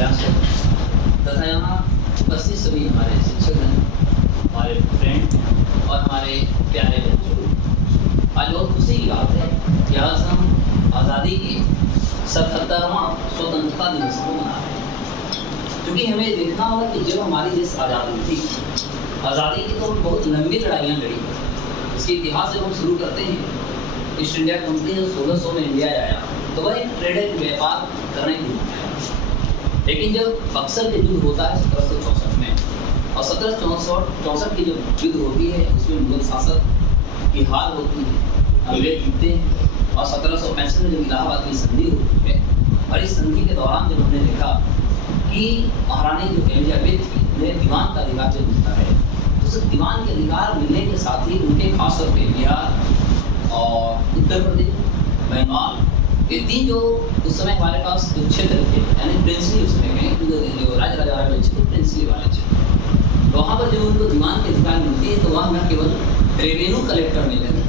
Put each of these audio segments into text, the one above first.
प्रयास तथा यहाँ उपस्थित सभी हमारे शिक्षकगण, हमारे फ्रेंड और हमारे प्यारे बच्चों, आज बहुत खुशी की बात है कि आज हम आज़ादी के 77वां स्वतंत्रता दिवस को मना रहे हैं। क्योंकि हमें देखना होगा कि जब हमारी देश आज़ाद हुई थी, आज़ादी की तो बहुत लंबी लड़ाइयाँ लड़ी। इसके इतिहास जब हम शुरू करते हैं, ईस्ट इंडिया कंपनी जब 1600 में इंडिया आया तो वह एक ट्रेड व्यापार करने के लिए आया। लेकिन जब अक्सर के युद्ध होता है 1764 में, और 1764 की जब युद्ध होती है उसमें मुगल शासक की हार होती है, अंग्रेज जीतते हैं, और 1765 में जब इलाहाबाद की संधि होती है, और इस संधि के दौरान जब हमने देखा कि महारानी जो एलिजाबेथ थी उन्हें दीवान का अधिकार जब मिलता है, तो उस दीवान के अधिकार मिलने के साथ ही उनके खासतौर पर बिहार और उत्तर प्रदेश, बंगाल, ये तीन जो उस समय हमारे पास क्षेत्र थे, यानी प्रिंसली उसमें कहें जो राजा वाले क्षेत्र, प्रिंसली वाले क्षेत्र, तो वहाँ पर जब उनको दीवान के अधिकार मिलती है तो वह न केवल रेवेन्यू कलेक्टर में लगे,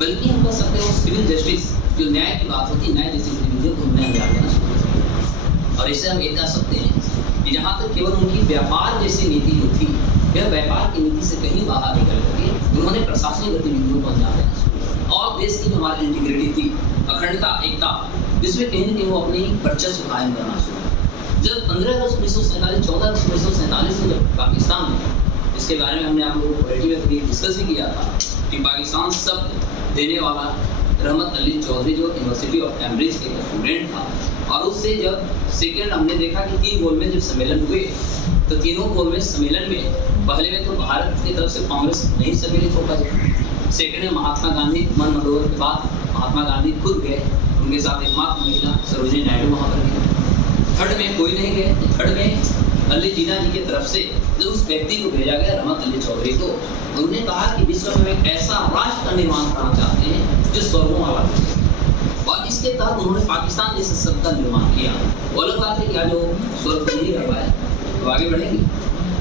बल्कि हम कह सकते हैं सिविल जस्टिस, जो न्याय की बात होती है, न्याय जैसी गतिविधियों को उन्हें अंजाम देना शुरू किया। और इससे हम ये कह सकते हैं कि जहाँ तक केवल उनकी व्यापार जैसी नीति जो थी, यह व्यापार की नीति से कहीं बाहर निकल करके उन्होंने प्रशासनिक गतिविधियों को अंजाम देना शुरू किया, और देश की जो हमारी इंटीग्रिटी थी, अखंडता, एकता, जिसमें कहीं न कहीं वो अपनी वर्चस्व कायम करना शुरू किया। जब 15 अगस्त 1947, 14 अगस्त 1947 में जब पाकिस्तान में, इसके बारे में हमने आप लोगों को पॉलिटी में डिस्कस भी किया था कि पाकिस्तान सब देने वाला रहमत अली चौधरी जो यूनिवर्सिटी ऑफ कैम्ब्रिज के स्टूडेंट था, और उससे जब सेकेंड हमने देखा कि 3 गोलमेज जब सम्मेलन हुए, तो तीनों गोलमेज सम्मेलन में पहले में तो भारत की तरफ से कांग्रेस नहीं सम्मिलित हो पाई, सेकेंड में महात्मा गांधी मन मनोहर के बाद महात्मा गांधी खुद गए, उनके साथ एकमात्र महिला सरोजिनी नायडू वहाँ पर गए, थर्ड में कोई नहीं गए। थर्ड में अली जीना जी की तरफ से जब उस व्यक्ति को भेजा गया रहमत अली चौधरी को, उन्होंने कहा कि विश्व में एक ऐसा राष्ट्र का निर्माण करना चाहते हैं जो स्वर्गों वाला है, और इसके तहत उन्होंने पाकिस्तान जैसे सब का निर्माण किया। वो अलग बात है कि आज वो स्वर्ग नहीं कर पाए, तो आगे बढ़ेंगे।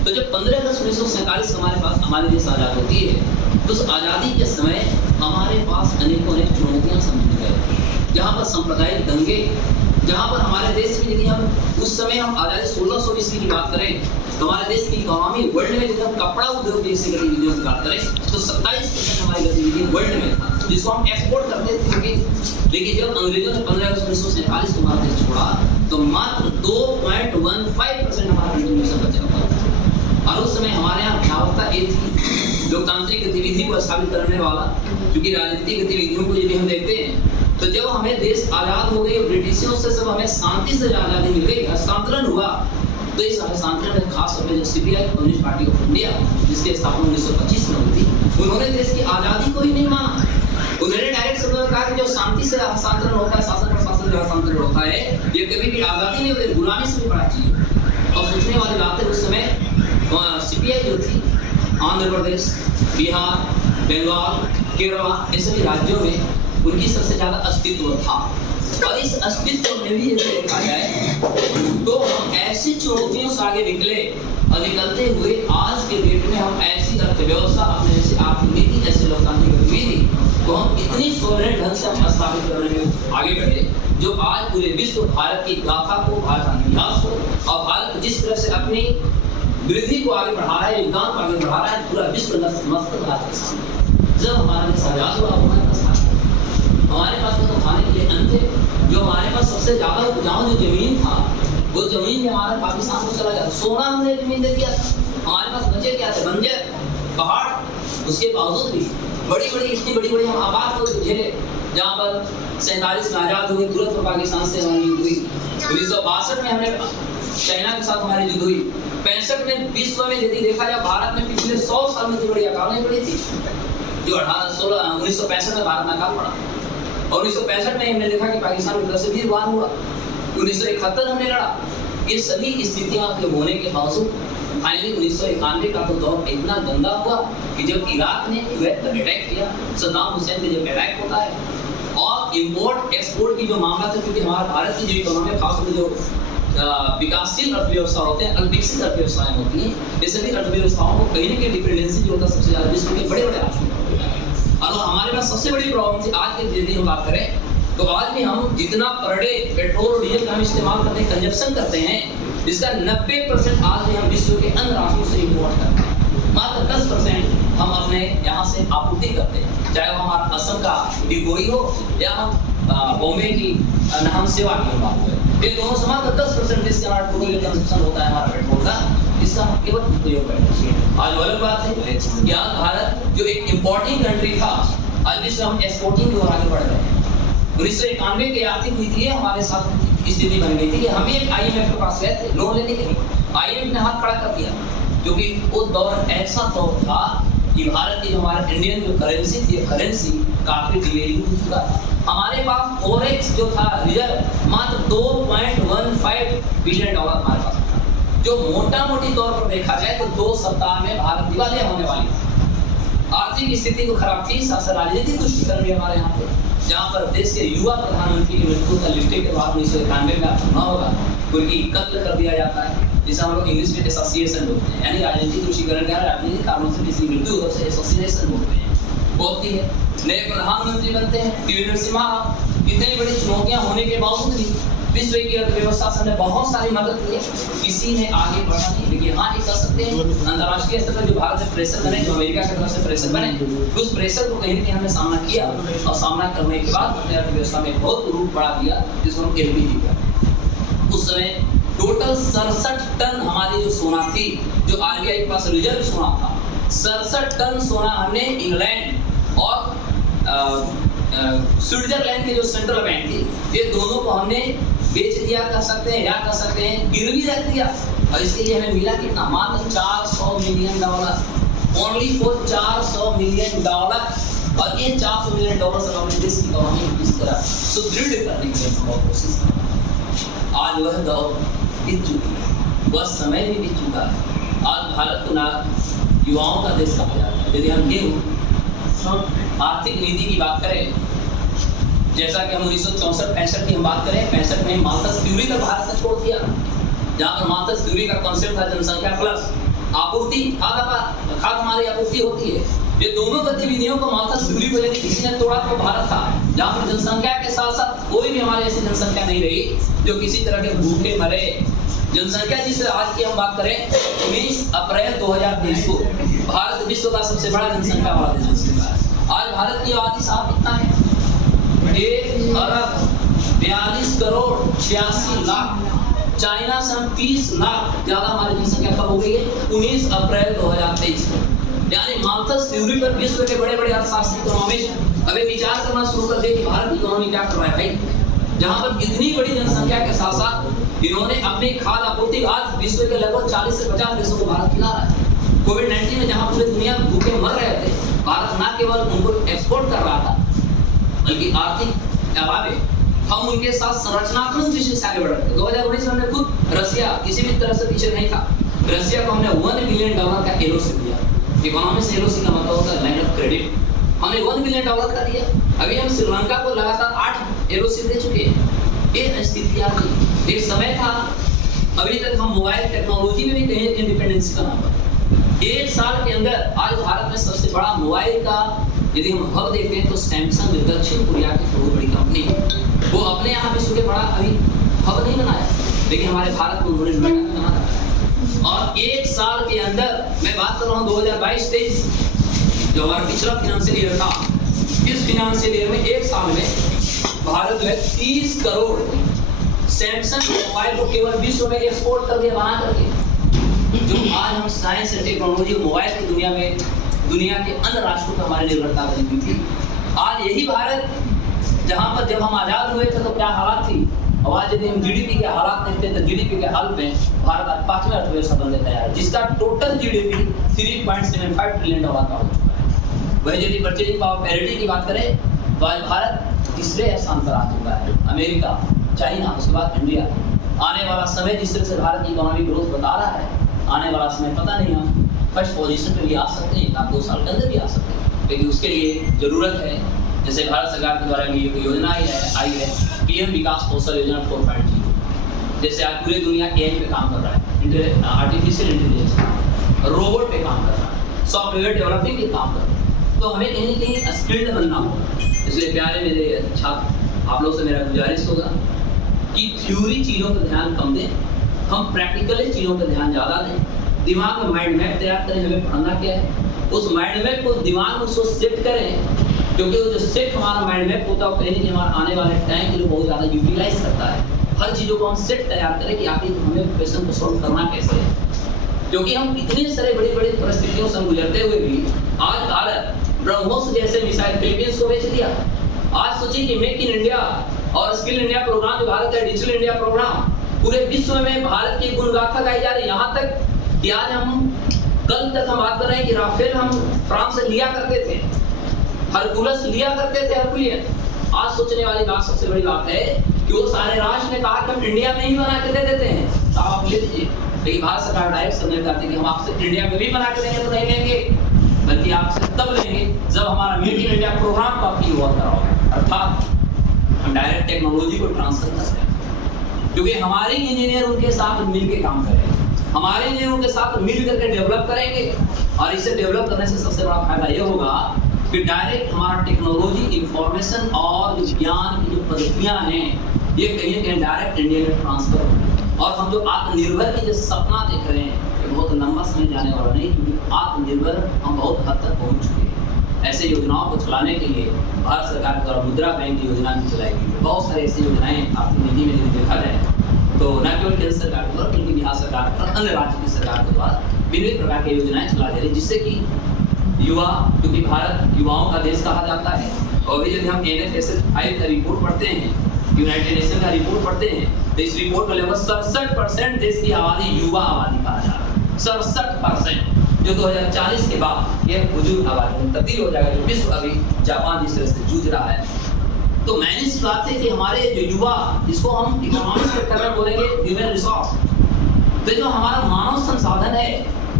तो जब 15 अगस्त 1947 हमारे पास हमारे देश आज़ाद होती है, तो उस आज़ादी के समय हमारे पास अनेकों अनेक चुनौतियाँ सामने गए, जहाँ पर सांप्रदायिक दंगे, जहाँ पर हमारे देश में यदि हम उस समय हम आज़ादी 1600 ईस्वी की बात करें तो हमारे देश की इकोनॉमी वर्ल्ड में, यदि हम कपड़ा उद्योग जैसी गतिविधियों की बात करें तो 27% हमारी गतिविधि वर्ल्ड में था, जिसको हम एक्सपोर्ट करते थे। लेकिन जब अंग्रेजों ने 15 अगस्त 1947 को हमारा देश छोड़ा तो मात्र 2.15% हमारा कंट्रीब्यूशन बचा हुआ था, और उस समय हमारे यहाँ आवश्यकता ये थी लोकतांत्रिक गतिविधि को स्थापित करने वाला, क्योंकि राजनीतिक गतिविधियों को यदि हम देखते हैं तो जब हमें देश आज़ाद हो गई, ब्रिटिशों से सब हमें शांति से आज़ादी मिल गई, हस्तांतरण हुआ, तो इस हस्तांतरण में खास तौर पर जो CPI communist party of India, जिसकी स्थापना 1925 में हुई थी, उन्होंने देश की आज़ादी को ही नहीं माना। उन्होंने डायरेक्ट शब्दों में कहा कि जो शांति से हस्तांतरण होता है, शासन प्रशासन जो हस्तांतरण होता है, ये कभी भी आज़ादी नहीं होती, गुलामी से भी बड़ा चीज। और सोचने वाली बात है, उस समय सीपीआई जो थी आंध्र प्रदेश, बिहार, बंगाल, केरला, ये सभी राज्यों में उनकी सबसे ज्यादा अस्तित्व था, और इस अस्तित्व में भी यदि देखा जाए तो हम ऐसी चुनौतियों से आगे निकले, और निकलते हुए आज के डेट में हम ऐसी अर्थव्यवस्था, अपने ऐसी आर्थिक नीति, ऐसे लोकतांत्रिक गतिविधि को हम इतनी सोवरेन ढंग से हम स्थापित करने में आगे बढ़े, जो आज पूरे विश्व भारत की गाथा को, भारत का इतिहास को, और भारत जिस तरह से अपनी वृद्धि को आगे बढ़ा रहा है, योगदान को आगे बढ़ा रहा है, पूरा विश्व नतमस्तक भारत के सामने। जब हमारा देश आजाद हुआ, हमारे पास तो खाने के लिए अन्न थे, जो हमारे पास सबसे ज्यादा उपजाऊ जो जमीन था, वो जमीन में हमारा पाकिस्तान को चला गया, सोना हमने जमीन दे दिया था, हमारे पास बचे क्या थे, बंजर पहाड़। उसके बावजूद भी बड़ी बड़ी इतनी बड़ी बड़ी हम आबाद को झेले, जहाँ पर 47 में आजाद हुई, तुरंत पाकिस्तान से हमारी युद्ध हुई, 1962 में हमने चाइना के साथ हमारी युद्ध हुई, 65 में विश्व में यदि देखा जाए भारत में पिछले 100 साल में जो बड़ी अकाल पड़ी थी, जो 1965 में भारत में अकाल पड़ा, और 1965 में हमने देखा कि पाकिस्तान की तरफ से भी वार हुआ, 1971 हमने लड़ा। ये सभी स्थितियां के होने के बावजूद फाइनली 1991 का तो दौर इतना गंदा हुआ कि जब इराक ने कुवैत पर अटैक किया, सद्दाम हुसैन पे जब अटैक होता है, और इम्पोर्ट एक्सपोर्ट की जो मामला था, क्योंकि हमारे भारत की जो इकोनॉमी, खासकर जो विकासशील अर्थव्यवस्था होते हैं, अल्पविकसित अर्थव्यवस्थाएं होती हैं, ये सभी अर्थव्यवस्थाओं को कहीं न कहीं डिपेंडेंसी जो होता है सबसे ज्यादा विश्व के बड़े बड़े राष्ट्रों पर, और हमारे पास सबसे बड़ी प्रॉब्लम थी आज के यदि हम बात करें तो आज भी हम जितना पर डे पेट्रोल और डीजल का हम इस्तेमाल करते हैं, कंजप्शन करते हैं, जिसका 90% आज भी हम विश्व के अन्य राष्ट्रों से इम्पोर्ट करते हैं। मात्र 10% हम अपने यहाँ से आपूर्ति करते हैं, चाहे वो हमारा असम का डिगोई हो या हम बॉम्बे की नाहम सेवा की बात हो। ये दोनों से मात्र 10% जिससे हमारा टोटल कंजप्शन होता है हमारा पेट्रोल का, इसका हम केवल उपयोग करते हैं। आज अलग बात है कि आज भारत जो एक इम्पोर्टिंग कंट्री था, आज विश्व हम एक्सपोर्टिंग की ओर आगे बढ़ रहे हैं। 1991 की आर्थिक नीति हमारे साथ स्थिति बन गई थी कि हम एक IMF के पास गए थे लोन लेने के लिए। IMF ने हाथ खड़ा कर दिया, क्योंकि उस दौर ऐसा दौर था कि भारत की जो हमारा इंडियन जो करेंसी थी, करेंसी काफी डिवेल्यू हो चुका था। हमारे पास फॉरेक्स जो था रिजर्व मात्र $2.15 बिलियन हमारे पास था, जो मोटा मोटी तौर पर देखा जाए तो 2 सप्ताह में भारत दिवालिया होने वाली थी। आर्थिक स्थिति तो खराब थी, साथ साथ राजनीतिक तुष्टिकरण भी हमारे यहाँ पे, जहाँ पर देश के युवा प्रधानमंत्री की मृत्यु का लिस्टे के बाद 1991 में आप सुना होगा, उनकी कत्ल कर दिया जाता है, जिसे हम लोग इंग्लिश में एसोसिएशन बोलते हैं, यानी राजनीतिक तुष्टिकरण का राजनीतिक कारणों से किसी मृत्यु हो से एसोसिएशन बोलते हैं, होती है। नए प्रधानमंत्री बनते हैं, टी नरसिम्हा, इतनी बड़ी चुनौतियां होने के बावजूद भी विश्व की अर्थव्यवस्था से बहुत सारी मदद की, किसी ने आगे बढ़ा नहीं। लेकिन हाँ, ये कर सकते हैं अंतर्राष्ट्रीय स्तर पर जो भारत से प्रेशर बने, जो अमेरिका की तरफ से प्रेशर बने, उस प्रेशर को कहीं ना कहीं हमने सामना किया, और सामना करने के बाद अपने अर्थव्यवस्था में बहुत रूप बढ़ा दिया, जिसको हम LPG कहते हैं। उस समय टोटल 67 टन हमारी जो सोना थी, जो RBI के पास रिजर्व सोना था, 67 टन सोना हमने इंग्लैंड और स्विट्जरलैंड के जो सेंट्रल बैंक थी, ये दोनों को हमने बेच दिया कह सकते हैं, या कह सकते हैं गिरवी रख दिया। और इसके लिए हमें मिला कितना? मात्र $400 मिलियन, ओनली फॉर $400 मिलियन। और ये $400 मिलियन से अपने देश की इकोनॉमी को किस तरह सुदृढ़ करने की कोशिश कर रहे हैं। आज वह दौर बीत चुकी है, वह समय भी बीत चुका है। आज भारत को ना युवाओं का देश कहा जाता है। यदि हम गेहूं आर्थिक नीति की बात करें, जैसा कि हम 1964-65 की हम बात करें, 65 में माल्थस थ्योरी का भारत ने छोड़ दिया, जहाँ पर माल्थस थ्योरी का कॉन्सेप्ट था जनसंख्या प्लस आपूर्ति, खाद हमारी आपूर्ति होती है। ये दोनों गतिविधियों को माल्थस थ्योरी को यदि किसी ने तोड़ा तो भारत था, जहाँ पर जनसंख्या के साथ साथ कोई भी हमारी ऐसी जनसंख्या नहीं रही जो किसी तरह के भूखे मरे। जनसंख्या जिससे आज की हम बात करें, 19 अप्रैल 2023 को भारत विश्व का सबसे बड़ा जनसंख्या वाला देश है। आज भारत की आबादी साहब कितना है? 1 अरब 42 करोड़ 86 लाख। चाइना से हम 30 लाख ज्यादा हमारी जनसंख्या कब हो गई है? 19 अप्रैल 2023 को। यानी माल्थस थ्योरी पर विश्व के बड़े बड़े अर्थशास्त्री, इकोनॉमिस्ट अब विचार करना शुरू कर दिए कि भारत की इकोनॉमी क्या कर रहा है भाई, जहां पर इतनी बड़ी जनसंख्या के साथ साथ इन्होंने अपनी खाद आपूर्ति आज विश्व के लगभग 40 से 50 देशों को भारत खिला रहा है। कोविड-19 में जहां पूरी दुनिया में भूखे मर रहे थे, भारत न केवल उनको एक्सपोर्ट कर रहा था, बल्कि आर्थिक अभावे हम उनके साथ संरचनात्मक दृष्टि से आगे बढ़ रहे थे। 2019 में हमने खुद रसिया किसी भी तरह से पीछे नहीं था, रसिया को हमने $1 बिलियन का LOC दिया। इकोनॉमी से LOC का मतलब होता है लाइन ऑफ क्रेडिट, हमने $1 बिलियन का दिया। अभी हम श्रीलंका को लगातार 8 LOC दे चुके हैं। ये स्थिति आ गई। एक समय था, अभी तक हम मोबाइल टेक्नोलॉजी में भी कहीं इंडिपेंडेंस का नाम पर 1 साल के अंदर आज भारत में सबसे बड़ा मोबाइल का यदि हम हब देखते हैं तो सैमसंग दक्षिण कोरिया की बहुत बड़ी कंपनी है। वो अपने यहाँ विश्व के बड़ा अभी हब नहीं बनाया, लेकिन हमारे भारत को उन्होंने बना रखा। और 1 साल के अंदर मैं बात कर रहा हूँ 2022-23 जो हमारा पिछला फाइनेंशियल ईयर था, इस फाइनेंशियल ईयर में 1 साल में भारत जो है 30 करोड़ सैमसंग मोबाइल को केवल विश्व में एक्सपोर्ट कर दिया बना करके। जो आज हम साइंस एंड टेक्नोलॉजी मोबाइल की दुनिया में दुनिया के अन्य राष्ट्रों पर हमारी निर्भरता बनी हुई थी, आज यही भारत जहां पर जब हम आजाद हुए थे तो क्या हालात थी, और आज यदि हम GDP के हालात देखते हैं तो GDP के हाल में भारत आज 5वें अर्थव्यवस्था बनने तैयार है, जिसका टोटल GDP $3.75 ट्रिलियन का हो चुका है। वही यदि परचेजिंग पावर पैरिटी की बात करें तो आज भारत तीसरे स्थान पर आ चुका है, अमेरिका, चाइना, उसके बाद इंडिया। आने वाला समय जिस तरह से भारत की इकोनॉमिक ग्रोथ बता रहा है, आने वाला समय पता नहीं हम फर्स्ट पोजीशन पे भी आ सकते हैं, 1-2 साल के अंदर भी आ सकते हैं। लेकिन उसके लिए जरूरत है, जैसे भारत सरकार के द्वारा ये योजना आई है PM विकास कौशल योजना 4.0, जैसे आज पूरी दुनिया AI पे काम कर रहा है, आर्टिफिशियल इंटेलिजेंस, रोबोट पे काम कर रहा है, सॉफ्टवेयर डेवलपिंग पे काम कर रहा है। तो हमें कहीं ना कहीं स्किल्ड बनना होगा। इसलिए प्यारे मेरे छात्र, आप लोग से मेरा गुजारिश होगा कि थ्योरी चीज़ों पर ध्यान कम दें, हम प्रैक्टिकली चीज़ों पर ध्यान ज़्यादा दें। दिमाग में माइंड मैप तैयार करें, हमें पढ़ना क्या है, उस माइंड मैप को दिमाग में उसको सेट करें, क्योंकि वो जो सेट हमारा माइंड मैप होता है वो कहीं हमारा आने वाले टाइम के लिए बहुत ज़्यादा यूटिलाइज करता है। हर चीज़ों को हम सेट तैयार करें कि आखिर हमें क्वेश्चन को सॉल्व करना कैसे है, क्योंकि हम इतने सारे बड़ी बड़ी परिस्थितियों से गुजरते हुए भी आज भारत ब्रह्मोस जैसे मिसाइल फिलीपींस को बेच दिया। आज सोचिए कि मेक इन इंडिया और स्किल इंडिया प्रोग्राम जो भारत का डिजिटल इंडिया प्रोग्राम पूरे विश्व में भारत की गुणगाथा गाई जा रही है। यहाँ तक कि आज हम कल तक हम बात कर रहे हैं कि राफेल हम फ्रांस से लिया करते थे, हरकुलस लिया करते थे, हरकुलियन। आज सोचने वाली बात, सबसे बड़ी बात है कि वो सारे राष्ट्र ने कहा कि हम इंडिया में ही बना के दे देते हैं, तो आप ले लीजिए। लेकिन भारत सरकार डायरेक्ट समझ जाती है कि हम आपसे इंडिया में भी बना के देंगे तो नहीं लेंगे, बल्कि आपसे तब लेंगे जब हमारा मेक इन इंडिया प्रोग्राम को आप यूज कराओगे, अर्थात हम डायरेक्ट टेक्नोलॉजी को ट्रांसफर कर रहे हैं। क्योंकि हमारे इंजीनियर उनके साथ मिलकर काम करेंगे, हमारे इंजीनियरों के साथ मिल करके डेवलप करेंगे, और इसे डेवलप करने से सबसे बड़ा फायदा ये होगा कि डायरेक्ट हमारा टेक्नोलॉजी, इंफॉर्मेशन और ज्ञान की जो पद्धतियां हैं ये कहीं कहीं डायरेक्ट इंडिया में ट्रांसफर होंगी। और हम जो आत्मनिर्भर की जो सपना देख रहे हैं ये बहुत लंबा समय जाने वाला नहीं, क्योंकि आत्मनिर्भर हम बहुत हद तक पहुंच चुके हैं। ऐसे योजनाओं को चलाने के लिए भारत सरकार द्वारा मुद्रा बैंक की योजना भी चलाई गई है। बहुत सारी ऐसी योजनाएं आपकी नीति में देखा जाए तो न केवल केंद्र सरकार द्वारा बल्कि बिहार सरकार और अन्य राज्य की सरकार के द्वारा विभिन्न प्रकार की योजनाएं चलाई जा रही है, जिससे कि युवा, क्योंकि भारत युवाओं का देश कहा जाता है, और भी यदि हम NFSS का रिपोर्ट पढ़ते हैं, यूनाइटेड नेशन का रिपोर्ट पढ़ते हैं, तो इस रिपोर्ट में लगभग 67% देश की आबादी युवा आबादी कहा जा रहा है। 67%, जो 2040 के बाद यह बुजुर्ग आबादी में तब्दील हो जाएगा, जो विश्व अभी जापान जिस तरह से जूझ रहा है। तो मैंने इस बात से कि हमारे जो युवा, जिसको हम इकोनॉमिक्स के तरह बोलेंगे ह्यूमन रिसोर्स, तो जो हमारा मानव संसाधन है,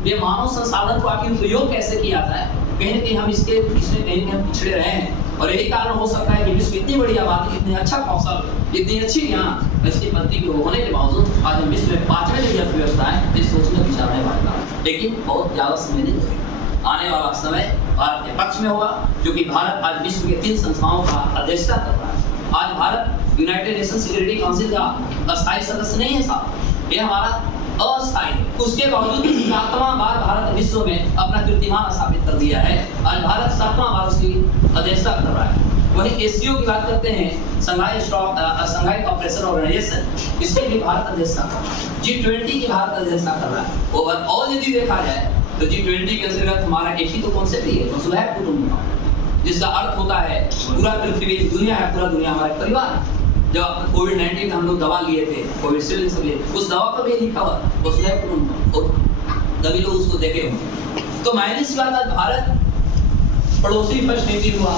ये मानव संसाधन को आखिर उपयोग कैसे किया जाए, कहीं न कहीं हम इसमें कहीं हम पिछड़े रहे हैं। और यही कारण हो सकता है कि विश्व इतनी बड़ी आबादी, इतने अच्छा कौशल, इतनी अच्छी ज्ञान, अच्छी पद्धति के होने के बावजूद आज हम विश्व में 5वें नंबर की अर्थव्यवस्था है, इस सोचने विचारने वाला, लेकिन बहुत ज्यादा समय नहीं लगेगा। आने वाला समय भारत के पक्ष में होगा, क्योंकि भारत आज विश्व के 3 संस्थाओं का अध्यक्षता कर रहा है। आज Bharat United nation security council का अस्थायी सदस्य नहीं है साहब, ये हमारा अस्थायी। उसके बावजूद 7वां बार भारत विश्व में अपना कीर्तिमान स्थापित कर दिया है। आज भारत 7वां बार उसकी अध्यक्षता कर रहा है। वहीं एससीओ की बात करते हैं, शंघाई कोऑपरेशन ऑर्गेनाइजेशन, इसके भी भारत अध्यक्षता कर रहा है। G20 की भारत अध्यक्षता कर रहा है। ओवरऑल यदि देखा जाए तो G20 के अंतर्गत हमारा एक ही तो कॉन्सेप्ट ही है, वसुधैव कुटुंबकम, जिसका अर्थ होता है पूरा पृथ्वी दुनिया है, पूरा दुनिया हमारा परिवार। जब कोविड-19 का हम लोग दवा लिए थे, कोविशील्ड से लिए, उस दवा पर भी लिखा हुआ वसुधैव कुटुंबकम, और तभी लोग उसको देखे होंगे। तो मैंने इस बात आज भारत पड़ोसी फर्स्ट नीति हुआ,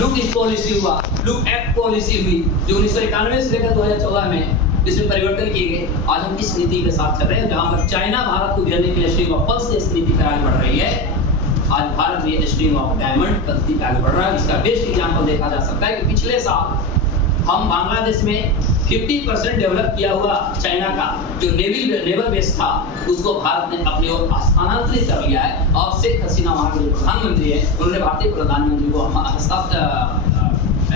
लुक ईस्ट पॉलिसी हुआ, लुक एक्ट पॉलिसी हुई, जो 1991 से लेकर 2014 में इसमें परिवर्तन किए गए। आज हम इस नीति के साथ चल रहे हैं, जहां पर चाइना भारत को घेरने के लिए स्ट्रिंग ऑफ पर्ल्स से इस नीति पर आगे बढ़ रही है। आज भारत भी स्ट्रिंग ऑफ डायमंड पद्धति पर आगे बढ़ रहा है। इसका बेस्ट एग्जाम्पल देखा जा सकता है कि पिछले साल हम बांग्लादेश में 50% डेवलप किया हुआ चाइना का जो नेवल बेस था, उसको भारत ने अपनी ओर स्थानांतरित कर लिया है। और शेख हसीना वहां के जो प्रधानमंत्री है, उन्होंने भारतीय प्रधानमंत्री को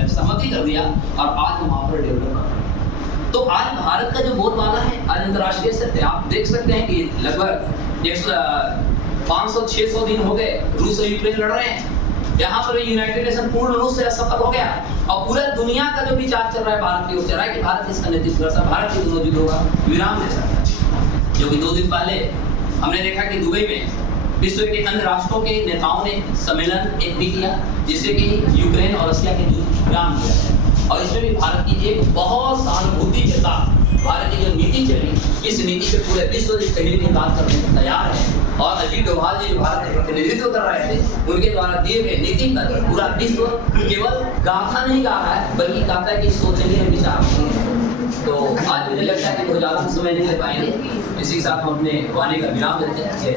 सहमति कर दिया, और आज हम वहां पर डेवलप कर रहे हैं। तो आज भारत का जो बोलबाला है आज अंतर्राष्ट्रीय स्तर पे आप देख सकते हैं कि लगभग 500-600 दिन हो गए रूस और यूक्रेन लड़ रहे हैं। यहाँ पर यूनाइटेड नेशन पूर्ण रूप से असफल हो गया, और पूरा दुनिया का जो विचार चल रहा है भारत की ओर चल रहा है कि भारत इसका नेतृत्व कर सकता, भारत की दोनों युद्ध होगा विराम दे सकता है। जो कि 2 दिन पहले हमने देखा कि दुबई में विश्व के अन्य राष्ट्रों के नेताओं ने सम्मेलन एक भी किया, जिससे कि यूक्रेन और रशिया के युद्ध विराम दिया है। और इसमें भी भारत की एक बहुत सहानुभूति के साथ भारत की जो नीति चली, इस नीति पे पूरे विश्व कहीं भी बात करने को तैयार है। और अजीत डोभाल जी जो भारत का प्रतिनिधित्व कर रहे थे, उनके द्वारा दिए गए नीति पर पूरा विश्व केवल गाथा नहीं गा रहा है, बल्कि गाता है कि सोचने के विचार। तो आज मुझे लगता है कि बहुत ज्यादा समय नहीं ले पाएंगे, इसी के साथ हम अपने वाणी का विराम देते हैं।